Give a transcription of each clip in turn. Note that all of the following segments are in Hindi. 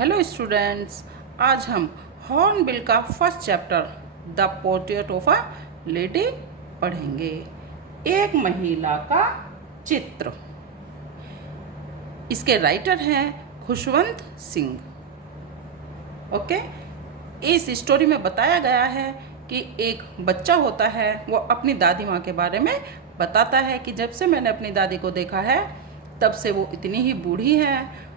हेलो स्टूडेंट्स, आज हम हॉर्नबिल का first chapter the portrait of a lady पढ़ेंगे। एक महिला का चित्र। इसके राइटर हैं खुशवंत सिंह। ओके, इस स्टोरी में बताया गया है कि एक बच्चा होता है, वो अपनी दादी माँ के बारे में बताता है कि जब से मैंने अपनी दादी को देखा है तब से वो इतनी ही बूढ़ी हैं।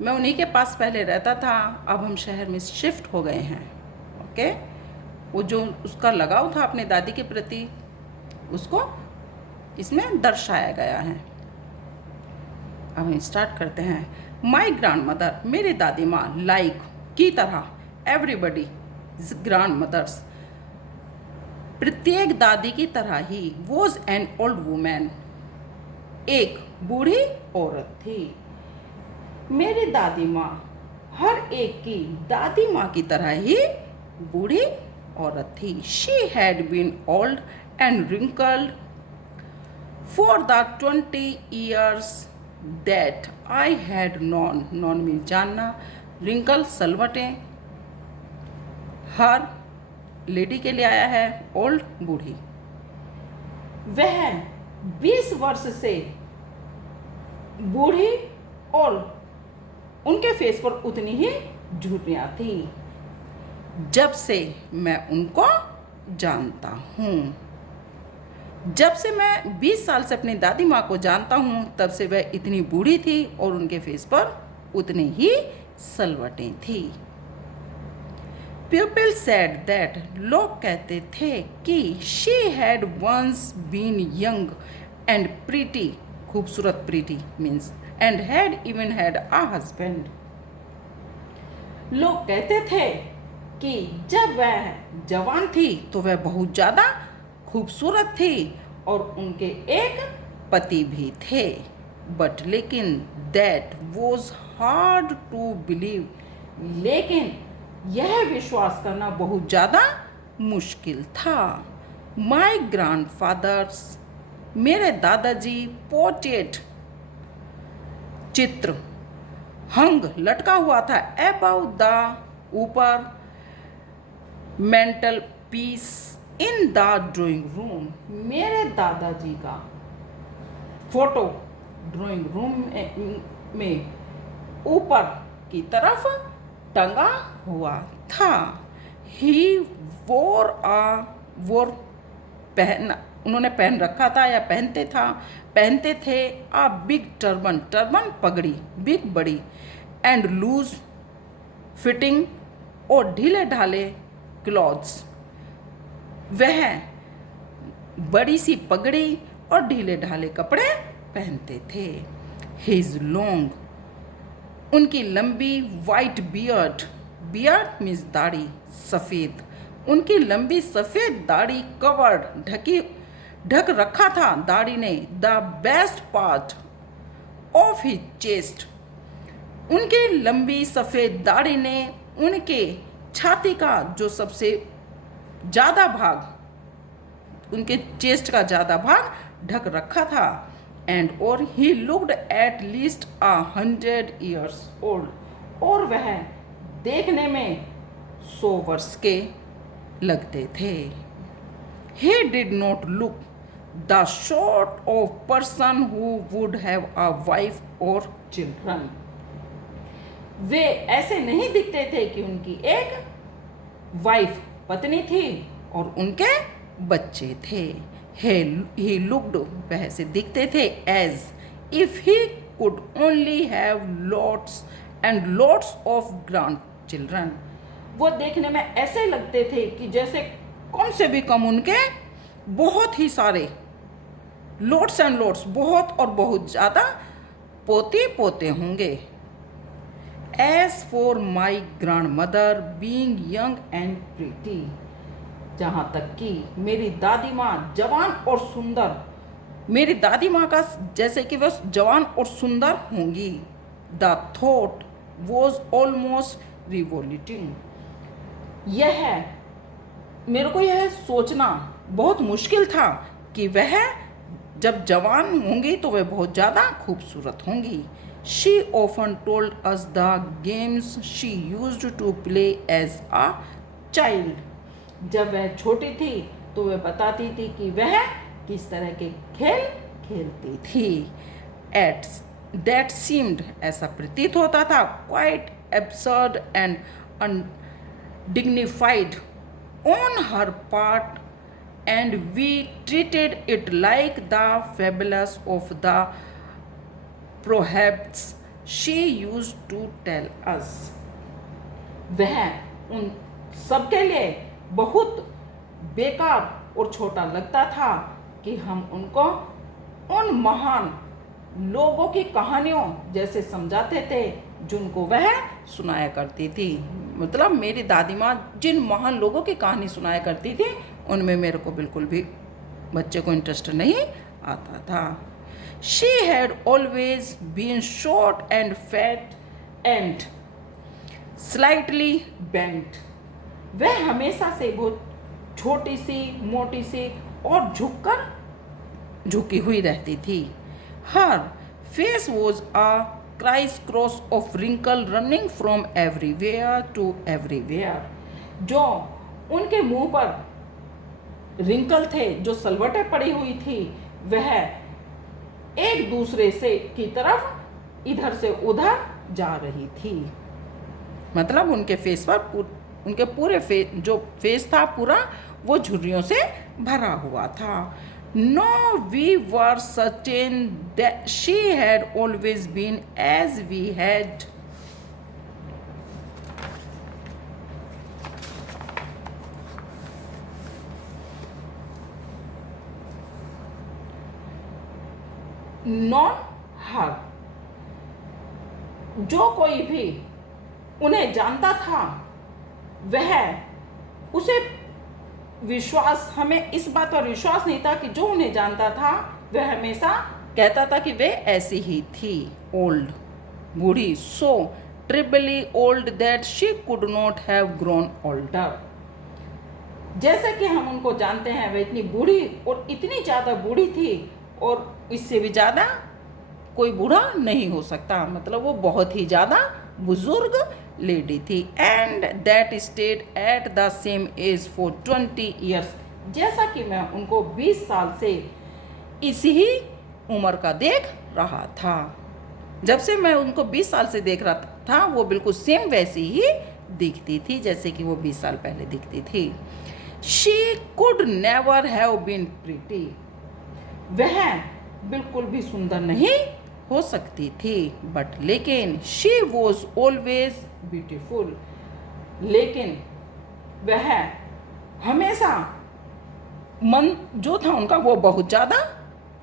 मैं उन्हीं के पास पहले रहता था, अब हम शहर में शिफ्ट हो गए हैं। ओके, वो जो उसका लगाव था अपनी दादी के प्रति, उसको इसमें दर्शाया गया है। अब हम स्टार्ट करते हैं। माई ग्रैंड मदर, मेरी दादी माँ, लाइक की तरह एवरीबडी ग्रैंड मदर्स, प्रत्येक दादी की तरह ही, वॉज एन ओल्ड वुमेन, एक बूढ़ी औरत थी। मेरी दादी माँ हर एक की दादी माँ की तरह ही बूढ़ी औरत थी। She had been old and wrinkled for the 20 years that I had known. Known mean जानना, रिंकल सलवटें। हर लेडी के लिए आया है, ओल्ड बूढ़ी। वह 20 वर्ष से बूढ़ी और उनके फेस पर उतनी ही झुर्रियाँ थी जब से मैं उनको जानता हूँ। जब से मैं 20 साल से अपनी दादी माँ को जानता हूँ तब से वह इतनी बूढ़ी थी और उनके फेस पर उतनी ही सलवटें थी। पीपल सेड दैट, लोग कहते थे कि she had once been young and pretty, खूबसूरत, pretty means, and had even had a husband. लोग कहते थे कि जब वह जवान थी तो वह बहुत ज़्यादा खूबसूरत थी और उनके एक पति भी थे। बट लेकिन that was hard to believe, लेकिन यह विश्वास करना बहुत ज़्यादा मुश्किल था। माई ग्रैंडफादर्स, मेरे दादाजी, पोर्ट्रेट, चित्र, हंग, लटका हुआ था, अबाउ द, ऊपर, mental peace in the drawing room. मेरे दादाजी का फोटो ड्राइंग रूम में ऊपर की तरफ टंगा हुआ था। ही वोर पहना, उन्होंने पहन रखा था या पहनते थे आ बिग टर्बन, टर्बन पगड़ी, बिग बड़ी, एंड लूज फिटिंग, और ढीले ढाले क्लॉथ्स। वह बड़ी सी पगड़ी और ढीले ढाले कपड़े पहनते थे। हिज लॉन्ग, उनकी लंबी वाइट बियर्ड, बियर्ड मीन्स दाढ़ी, सफ़ेद, उनकी लंबी सफ़ेद दाढ़ी कवर्ड, ढक रखा था दाढ़ी ने, the best part of his chest, उनके लंबी सफ़ेद दाढ़ी ने उनके छाती का जो सबसे ज़्यादा भाग, उनके चेस्ट का ज़्यादा भाग ढक रखा था। एंड और he looked at least 100 years old, और वह देखने में 100 वर्ष के लगते थे। He did not look the sort of person who would have a wife or children. वे ऐसे नहीं दिखते थे कि उनकी एक वाइफ, पत्नी थी और उनके बच्चे थे। He looked, वह ऐसे दिखते थे, as if he could only have lots and lots of grandchildren. वो देखने में ऐसे लगते थे कि जैसे कम से भी कम उनके बहुत ही सारे, लोट्स एंड लोट्स, बहुत और बहुत ज़्यादा पोती पोते होंगे। As for my grandmother being young and pretty, जहाँ तक कि मेरी दादी माँ जवान और सुंदर, मेरी दादी माँ का जैसे कि वह जवान और सुंदर होंगी। द थॉट वॉज ऑलमोस्ट रिवोल्यूटिंग, यह मेरे को यह सोचना बहुत मुश्किल था कि वह जब जवान होंगी तो वह बहुत ज़्यादा खूबसूरत होंगी। She often told us the games she used to play as a child. जब वह छोटी थी तो वह बताती थी कि वह किस तरह के खेल खेलती थी. At that seemed, ऐसा प्रतीत होता था, quite absurd and undignified on her part, and we treated it like the fabulous of the proverbs she used to tell us. वह उन सबके लिए बहुत बेकार और छोटा लगता था कि हम उनको उन महान लोगों की कहानियों जैसे समझाते थे जिनको वह सुनाया करती थी. मतलब मेरी दादी माँ जिन महान लोगों की कहानी सुनाया करती थी उनमें मेरे को बिल्कुल भी बच्चे को इंटरेस्ट नहीं आता था. She had always been short and fat and slightly bent. वह हमेशा से बहुत छोटी सी, मोटी सी और झुकी हुई रहती थी. Her face was a criss-cross of wrinkles running from everywhere to everywhere. जो उनके मुंह पर रिंकल थे, जो सलवटें पड़ी हुई थी, वह एक दूसरे से की तरफ इधर से उधर जा रही थी. मतलब उनके फेस पर उनके पूरे जो फेस था पूरा वो झुर्रियों से भरा हुआ था. No, we were certain that she had always been as we had. Known her. जो कोई भी उन्हें जानता था वह उसे विश्वास, हमें इस बात पर विश्वास नहीं था कि जो उन्हें जानता था वह हमेशा कहता था कि वे ऐसी ही थी. ओल्ड, बूढ़ी. So triply old that she could not have grown older. जैसे कि हम उनको जानते हैं वह इतनी बूढ़ी और इतनी ज़्यादा बूढ़ी थी और इससे भी ज़्यादा कोई बूढ़ा नहीं हो सकता. मतलब वो बहुत ही ज़्यादा बुजुर्ग लेडी थी. And that stayed at the same age for 20 years. जैसा कि मैं उनको 20 साल से इसी ही उम्र का देख रहा था. जब से मैं उनको 20 साल से देख रहा था वो बिल्कुल सेम वैसी ही दिखती थी जैसे कि वो 20 साल पहले दिखती थी. She could never have been pretty. वह बिल्कुल भी सुंदर नहीं हो सकती थी. बट लेकिन शी वॉज ऑलवेज ब्यूटीफुल. लेकिन वह हमेशा मन जो था उनका वो बहुत ज़्यादा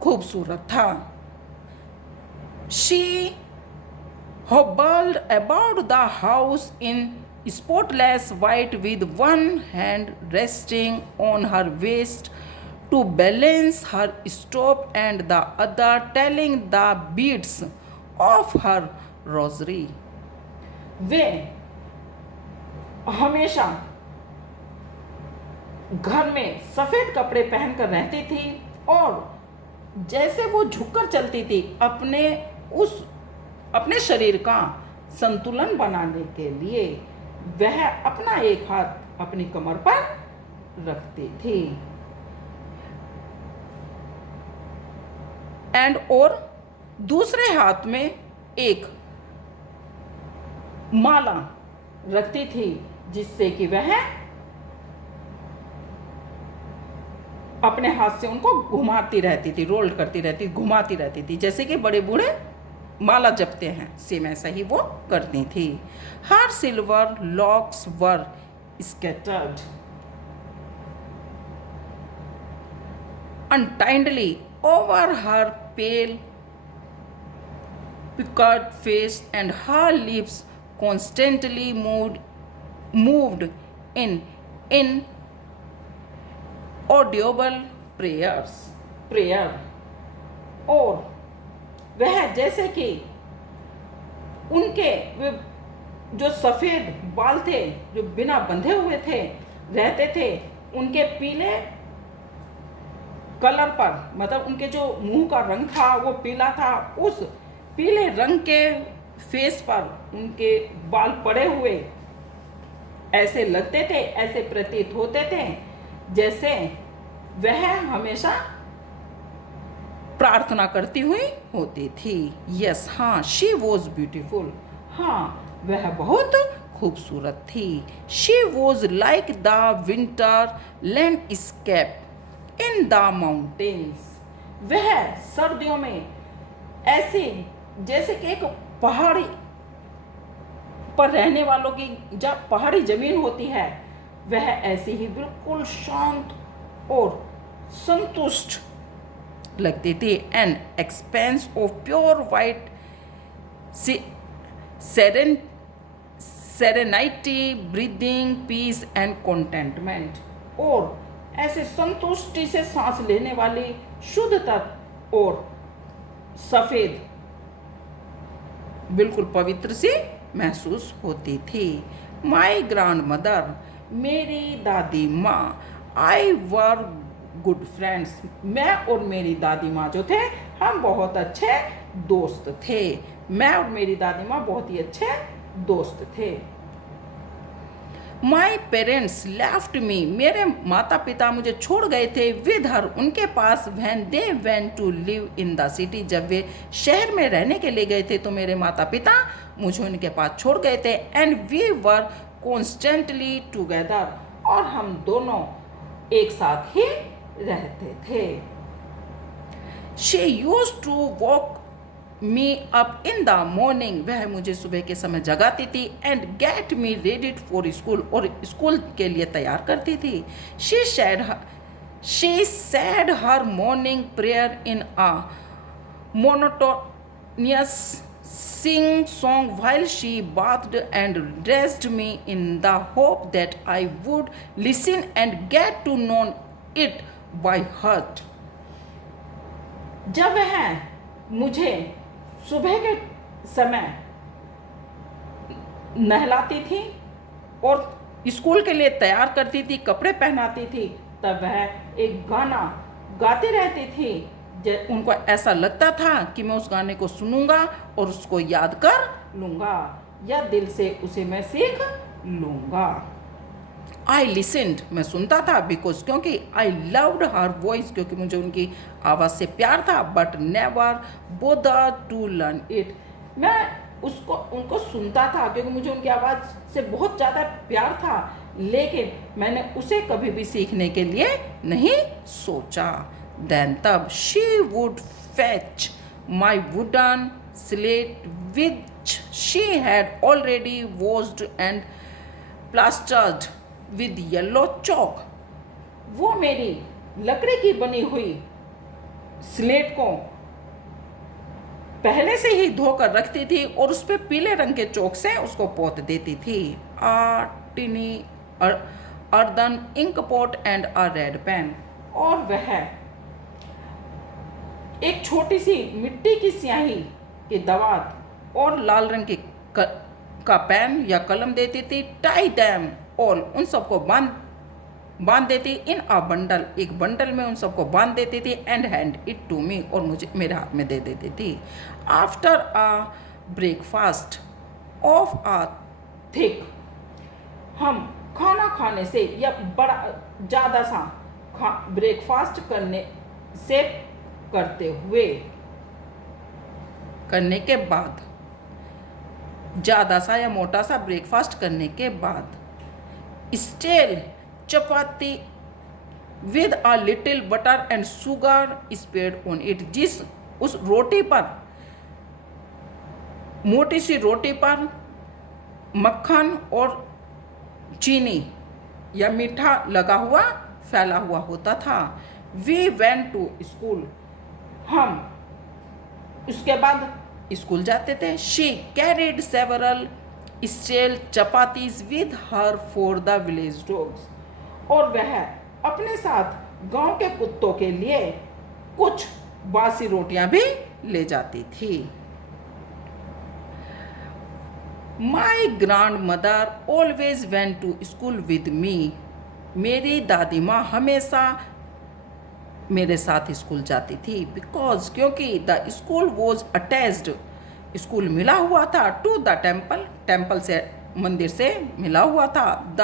खूबसूरत था. She hobbled about the house in spotless white with one hand resting on her waist to balance her stop and the other telling the beads of her rosary. वे हमेशा घर में सफेद कपड़े पहनकर रहती थी और जैसे वो झुककर चलती थी अपने शरीर का संतुलन बनाने के लिए वह अपना एक हाथ अपनी कमर पर रखती थी और दूसरे हाथ में एक माला रखती थी जिससे कि वह अपने हाथ से उनको घुमाती रहती थी, रोल करती रहती, घुमाती रहती थी जैसे कि बड़े बूढ़े माला जपते हैं, सेम ऐसा ही वो करती थी. हर silver locks were scattered untidily over her pale puckered face and her lips constantly moved in inaudible prayer. और वह जैसे कि उनके जो सफ़ेद बाल थे जो बिना बंधे हुए थे रहते थे उनके पीले कलर पर, मतलब उनके जो मुंह का रंग था वो पीला था, उस पीले रंग के फेस पर उनके बाल पड़े हुए ऐसे लगते थे, ऐसे प्रतीत होते थे जैसे वह हमेशा प्रार्थना करती हुई होती थी। यस, हाँ, शी वॉज ब्यूटीफुल। हाँ, वह बहुत खूबसूरत थी। She was like the winter landscape in the mountains. वह सर्दियों में ऐसे जैसे कि एक पहाड़ी पर रहने वालों की जब पहाड़ी जमीन होती है, वह ऐसी ही बिल्कुल शांत और संतुष्ट लगती थी। An expanse of pure white serenity, breathing, peace and contentment. और ऐसे संतुष्टि से सांस लेने वाली शुद्धता और सफेद बिल्कुल पवित्र सी महसूस होती थी। माई ग्रैंड मदर, मेरी दादी माँ, आई वर गुड फ्रेंड्स। मैं और मेरी दादी माँ जो थे, हम बहुत अच्छे दोस्त थे। मैं और मेरी दादी माँ बहुत ही अच्छे दोस्त थे। माई पेरेंट्स लेफ्ट मी, मेरे माता पिता मुझे छोड़ गए थे विद हर, उनके पास, when they went to live in the city, जब वे शहर में रहने के लिए गए थे तो मेरे माता पिता मुझे उनके पास छोड़ गए थे। And we were constantly together, और हम दोनों एक साथ ही रहते थे। She used to wake me up in the morning, वह मुझे सुबह के समय जगाती थी। And get me ready for school, और स्कूल के लिए तैयार करती थी। She said her morning prayer in a monotonous sing song while she bathed and dressed me in the hope that I would listen and get to know it by heart. जब वह मुझे सुबह के समय नहलाती थी और स्कूल के लिए तैयार करती थी, कपड़े पहनाती थी, तब वह एक गाना गाती रहती थी। उनको ऐसा लगता था कि मैं उस गाने को सुनूंगा और उसको याद कर लूंगा या दिल से उसे मैं सीख लूंगा। आई लिसनड, मैं सुनता था, बिकॉज क्योंकि आई लव्ड हर वॉइस, क्योंकि मुझे उनकी आवाज़ से प्यार था। But never bother to learn it, मैं उनको सुनता था क्योंकि मुझे उनकी आवाज़ से बहुत ज़्यादा प्यार था, लेकिन मैंने उसे कभी भी सीखने के लिए नहीं सोचा। Then तब she would fetch my wooden slate which she had already washed and plastered with yellow chalk. वो मेरी लकड़ी की बनी हुई स्लेट को पहले से ही धोकर रखती थी और उस पर पीले रंग के चौक से उसको पोत देती थी। A tiny earthen ink pot and a red pen, और वह एक छोटी सी मिट्टी की स्याही के दवात और लाल रंग के का पेन या कलम देती थी। टाई दैम ऑल, उन सबको बांध देती इन अ बंडल, एक बंडल में उन सबको बांध देती थी। And hand it to me, और मुझे मेरे हाथ में दे देती थी। After a breakfast of a thick, हम खाना खाने से या बड़ा ज़्यादा सा ब्रेकफास्ट करने के बाद, ज़्यादा सा या मोटा सा ब्रेकफास्ट करने के बाद, stale chapati with a little butter and sugar spread on it, उस रोटी पर, मोटी सी रोटी पर मक्खन और चीनी या मीठा लगा हुआ फैला हुआ होता था। वी वेंट टू स्कूल, हम उसके बाद स्कूल जाते थे। She carried several stale chapatis with her for the village dogs, और वह अपने साथ गांव के कुत्तों के लिए कुछ बासी रोटियां भी ले जाती थी। My grandmother always went to school with me, मेरी दादी माँ हमेशा मेरे साथ स्कूल जाती थी। बिकॉज क्योंकि the school was attached school मिला हुआ था, टू द टेम्पल, टेम्पल से मंदिर से मिला हुआ था। The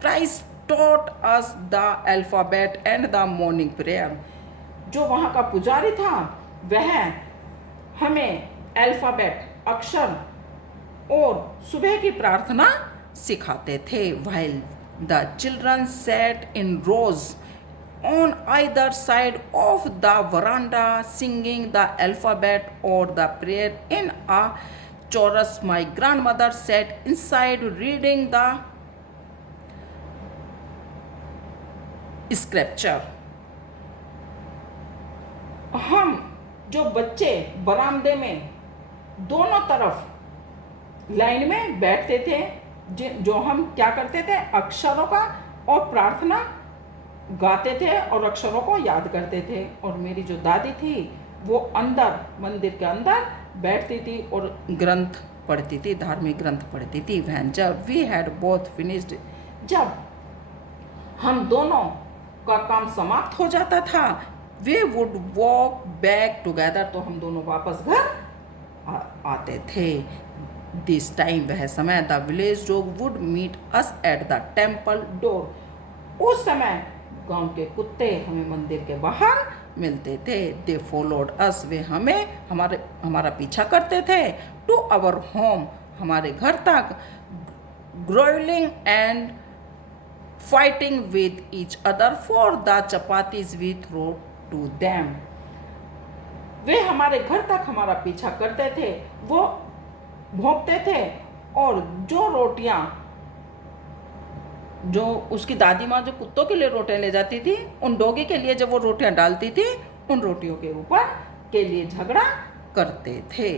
price taught us the alphabet and the morning prayer, जो वहाँ का पुजारी था वह हमें अल्फ़ाबेट अक्षर और सुबह की प्रार्थना सिखाते थे। while the children sat in rows on either side of the veranda singing the alphabet or the prayer in a chorus, my grandmother sat inside reading the scripture. हम जो बच्चे बरामदे में दोनों तरफ लाइन में बैठते थे, जो हम क्या करते थे, अक्षरों का और प्रार्थना गाते थे और अक्षरों को याद करते थे। और मेरी जो दादी थी वो अंदर मंदिर के अंदर बैठती थी और ग्रंथ पढ़ती थी, धार्मिक ग्रंथ पढ़ती थी। वह जब वी हैड बोथ फिनिश्ड, जब हम दोनों का काम समाप्त हो जाता था, वे वुड वॉक बैक टुगेदर, तो हम दोनों वापस घर आते थे। दिस टाइम, वह समय, the village dog would meet us at the temple door, उस समय गांव के कुत्ते हमें मंदिर के बाहर मिलते थे। दे फॉलोड अस, वे हमारा पीछा करते थे। टू आवर होम, हमारे घर तक। Growling and fighting with each other for the chapatis we throw to them, वे हमारे घर तक हमारा पीछा करते थे, वो भौंकते थे और जो रोटियां, जो उसकी दादी माँ जो कुत्तों के लिए रोटियां ले जाती थी, उन डॉगी के लिए जब वो रोटियां डालती थी, उन रोटियों के ऊपर के लिए झगड़ा करते थे।